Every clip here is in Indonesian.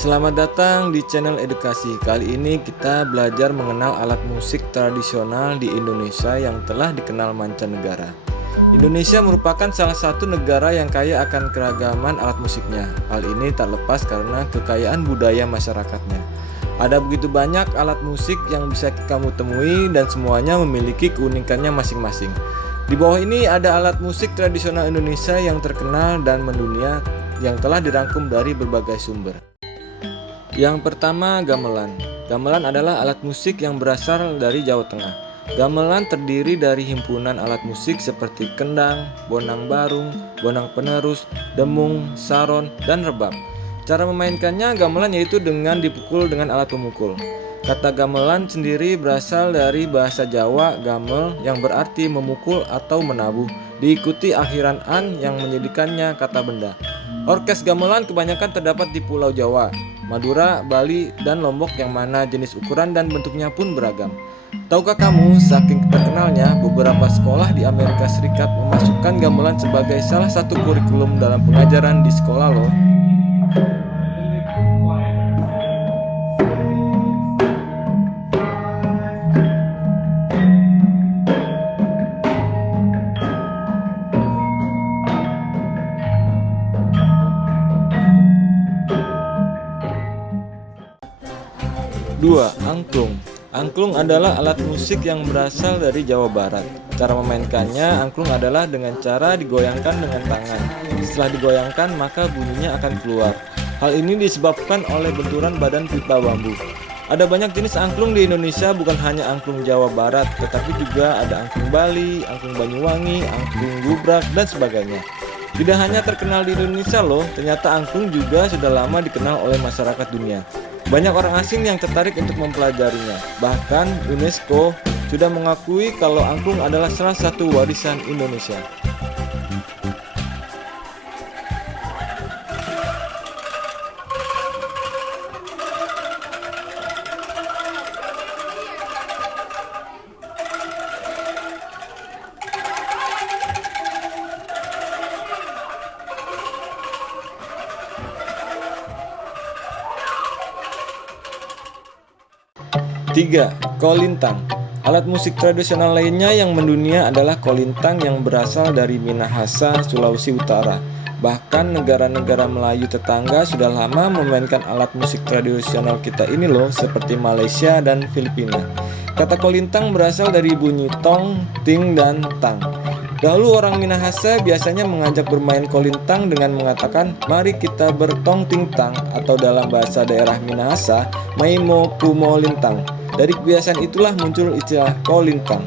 Selamat datang di channel edukasi. Kali ini kita belajar mengenal alat musik tradisional di Indonesia yang telah dikenal mancanegara. Indonesia merupakan salah satu negara yang kaya akan keragaman alat musiknya. Hal ini tak lepas karena kekayaan budaya masyarakatnya. Ada begitu banyak alat musik yang bisa kamu temui dan semuanya memiliki keunikannya masing-masing. Di bawah ini ada alat musik tradisional Indonesia yang terkenal dan mendunia yang telah dirangkum dari berbagai sumber. Yang pertama, gamelan. Gamelan adalah alat musik yang berasal dari Jawa Tengah. Gamelan terdiri dari himpunan alat musik seperti kendang, bonang barung, bonang penerus, demung, saron, dan rebab. Cara memainkannya gamelan yaitu dengan dipukul dengan alat pemukul. Kata gamelan sendiri berasal dari bahasa Jawa gamel yang berarti memukul atau menabuh, diikuti akhiran an yang menjadikannya kata benda. Orkes gamelan kebanyakan terdapat di Pulau Jawa, Madura, Bali, dan Lombok yang mana jenis ukuran dan bentuknya pun beragam. Tahukah kamu, saking terkenalnya, beberapa sekolah di Amerika Serikat memasukkan gamelan sebagai salah satu kurikulum dalam pengajaran di sekolah loh. 2. Angklung. Angklung adalah alat musik yang berasal dari Jawa Barat. Cara memainkannya, angklung adalah dengan cara digoyangkan dengan tangan. Setelah digoyangkan, maka bunyinya akan keluar. Hal ini disebabkan oleh benturan badan pipa bambu. Ada banyak jenis angklung di Indonesia, bukan hanya angklung Jawa Barat, tetapi juga ada angklung Bali, angklung Banyuwangi, angklung Gubrak, dan sebagainya. Tidak hanya terkenal di Indonesia loh, ternyata angklung juga sudah lama dikenal oleh masyarakat dunia. Banyak orang asing yang tertarik untuk mempelajarinya. Bahkan UNESCO sudah mengakui kalau angklung adalah salah satu warisan Indonesia. Tiga, kolintang. Alat musik tradisional lainnya yang mendunia adalah kolintang yang berasal dari Minahasa, Sulawesi Utara. Bahkan negara-negara Melayu tetangga sudah lama memainkan alat musik tradisional kita ini loh, seperti Malaysia dan Filipina. Kata kolintang berasal dari bunyi tong, ting, dan tang. Dahulu orang Minahasa biasanya mengajak bermain kolintang dengan mengatakan, "Mari kita bertong ting tang," atau dalam bahasa daerah Minahasa, "Maimo kumo lintang." Dari kebiasaan itulah muncul istilah kolintang.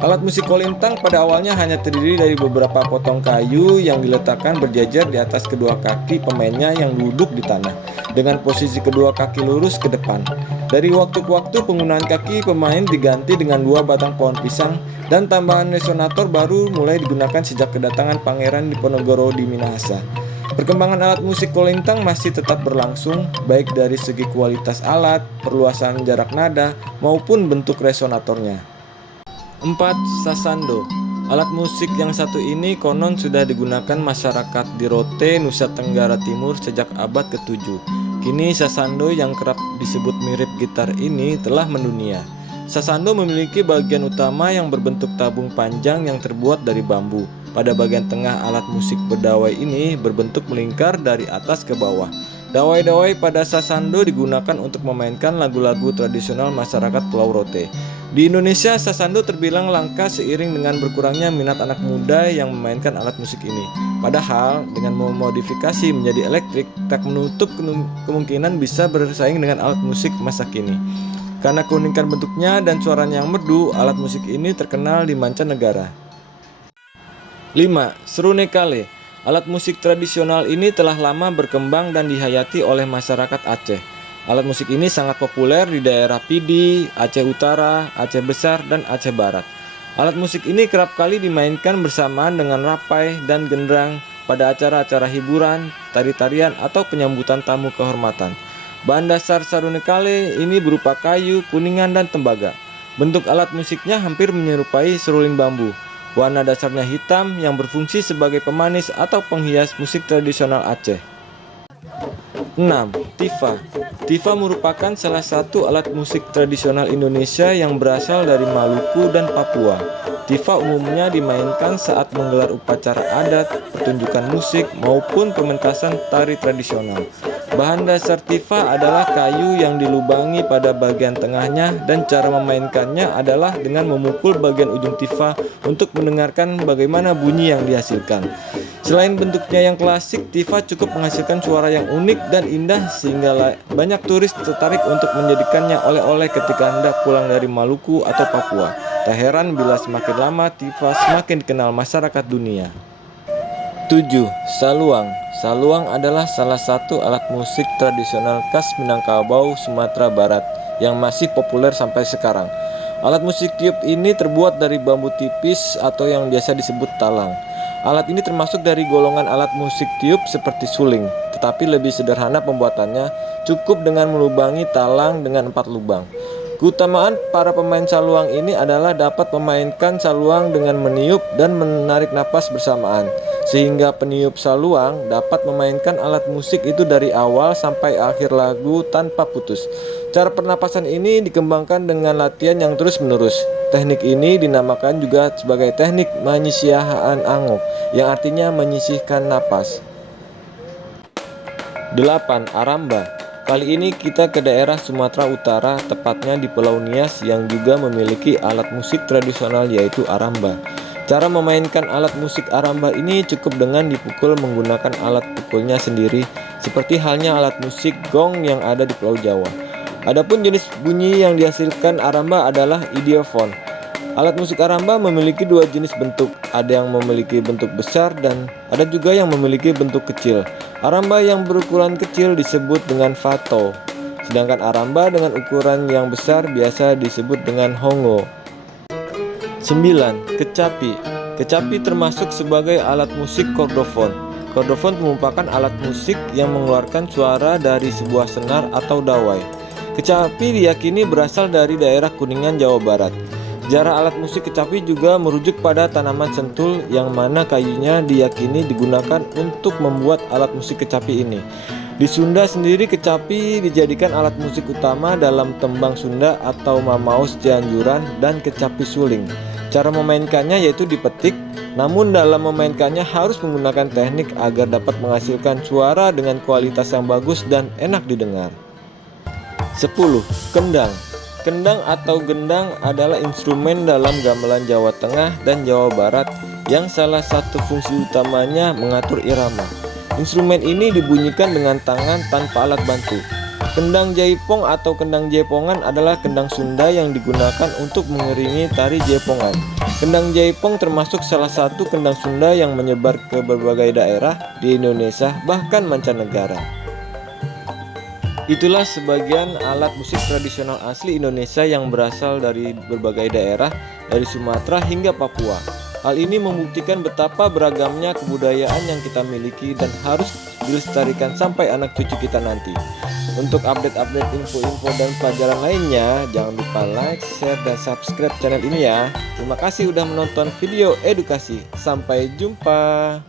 Alat musik kolintang pada awalnya hanya terdiri dari beberapa potong kayu yang diletakkan berjajar di atas kedua kaki pemainnya yang duduk di tanah, dengan posisi kedua kaki lurus ke depan. Dari waktu ke waktu penggunaan kaki pemain diganti dengan 2 batang pohon pisang, dan tambahan resonator baru mulai digunakan sejak kedatangan Pangeran Diponegoro di Minahasa. Perkembangan alat musik kolintang masih tetap berlangsung, baik dari segi kualitas alat, perluasan jarak nada, maupun bentuk resonatornya. 4. Sasando. Alat musik yang satu ini konon sudah digunakan masyarakat di Rote, Nusa Tenggara Timur sejak abad ke-7. Kini sasando yang kerap disebut mirip gitar ini telah mendunia. Sasando memiliki bagian utama yang berbentuk tabung panjang yang terbuat dari bambu. Pada bagian tengah alat musik berdawai ini berbentuk melingkar dari atas ke bawah. Dawai-dawai pada sasando digunakan untuk memainkan lagu-lagu tradisional masyarakat Pulau Rote. Di Indonesia, sasando terbilang langka seiring dengan berkurangnya minat anak muda yang memainkan alat musik ini. Padahal, dengan memodifikasi menjadi elektrik, tak menutup kemungkinan bisa bersaing dengan alat musik masa kini. Karena keunikan bentuknya dan suaranya yang merdu, alat musik ini terkenal di mancanegara. 5. Serune Kale. Alat musik tradisional ini telah lama berkembang dan dihayati oleh masyarakat Aceh. Alat musik ini sangat populer di daerah Pidi, Aceh Utara, Aceh Besar, dan Aceh Barat. Alat musik ini kerap kali dimainkan bersamaan dengan rapai dan genderang pada acara-acara hiburan, tari-tarian, atau penyambutan tamu kehormatan. Bahan dasar sarune kale ini berupa kayu, kuningan, dan tembaga. Bentuk alat musiknya hampir menyerupai seruling bambu. Warna dasarnya hitam yang berfungsi sebagai pemanis atau penghias musik tradisional Aceh. 6. Tifa. Tifa merupakan salah satu alat musik tradisional Indonesia yang berasal dari Maluku dan Papua. Tifa umumnya dimainkan saat menggelar upacara adat, pertunjukan musik, maupun pementasan tari tradisional. Bahan dasar tifa adalah kayu yang dilubangi pada bagian tengahnya, dan cara memainkannya adalah dengan memukul bagian ujung tifa untuk mendengarkan bagaimana bunyi yang dihasilkan. Selain bentuknya yang klasik, tifa cukup menghasilkan suara yang unik dan indah sehingga banyak turis tertarik untuk menjadikannya oleh-oleh ketika hendak pulang dari Maluku atau Papua. Tak heran bila semakin lama tifa semakin dikenal masyarakat dunia. 7. Saluang. Saluang adalah salah satu alat musik tradisional khas Minangkabau, Sumatera Barat yang masih populer sampai sekarang. Alat musik tiup ini terbuat dari bambu tipis atau yang biasa disebut talang. Alat ini termasuk dari golongan alat musik tiup seperti suling, tetapi lebih sederhana pembuatannya, cukup dengan melubangi talang dengan 4 lubang. Keutamaan para pemain saluang ini adalah dapat memainkan saluang dengan meniup dan menarik napas bersamaan, sehingga peniup saluang dapat memainkan alat musik itu dari awal sampai akhir lagu tanpa putus. Cara pernapasan ini dikembangkan dengan latihan yang terus-menerus. Teknik ini dinamakan juga sebagai teknik menyisihaan anguk, yang artinya menyisihkan napas. 8. Aramba. Kali ini kita ke daerah Sumatera Utara, tepatnya di Pulau Nias yang juga memiliki alat musik tradisional yaitu aramba. Cara memainkan alat musik aramba ini cukup dengan dipukul menggunakan alat pukulnya sendiri, seperti halnya alat musik gong yang ada di Pulau Jawa. Adapun jenis bunyi yang dihasilkan aramba adalah idiofon. Alat musik aramba memiliki 2 jenis bentuk, ada yang memiliki bentuk besar dan ada juga yang memiliki bentuk kecil. Aramba yang berukuran kecil disebut dengan fato, sedangkan aramba dengan ukuran yang besar biasa disebut dengan hongo. 9. Kecapi. Kecapi termasuk sebagai alat musik kordofon. Kordofon merupakan alat musik yang mengeluarkan suara dari sebuah senar atau dawai. Kecapi diyakini berasal dari daerah Kuningan, Jawa Barat. Sejarah alat musik kecapi juga merujuk pada tanaman sentul yang mana kayunya diyakini digunakan untuk membuat alat musik kecapi ini. Di Sunda sendiri kecapi dijadikan alat musik utama dalam tembang Sunda atau mamaos Cianjuran dan kecapi suling. Cara memainkannya yaitu dipetik, namun dalam memainkannya harus menggunakan teknik agar dapat menghasilkan suara dengan kualitas yang bagus dan enak didengar. 10. Kendang. Kendang atau gendang adalah instrumen dalam gamelan Jawa Tengah dan Jawa Barat yang salah satu fungsi utamanya mengatur irama. Instrumen ini dibunyikan dengan tangan tanpa alat bantu. Kendang jaipong atau kendang jaipongan adalah kendang Sunda yang digunakan untuk mengiringi tari jaipongan. Kendang jaipong termasuk salah satu kendang Sunda yang menyebar ke berbagai daerah di Indonesia bahkan mancanegara. Itulah sebagian alat musik tradisional asli Indonesia yang berasal dari berbagai daerah, dari Sumatera hingga Papua. Hal ini membuktikan betapa beragamnya kebudayaan yang kita miliki dan harus dilestarikan sampai anak cucu kita nanti. Untuk update-update info-info dan pelajaran lainnya, jangan lupa like, share, dan subscribe channel ini ya. Terima kasih sudah menonton video edukasi. Sampai jumpa.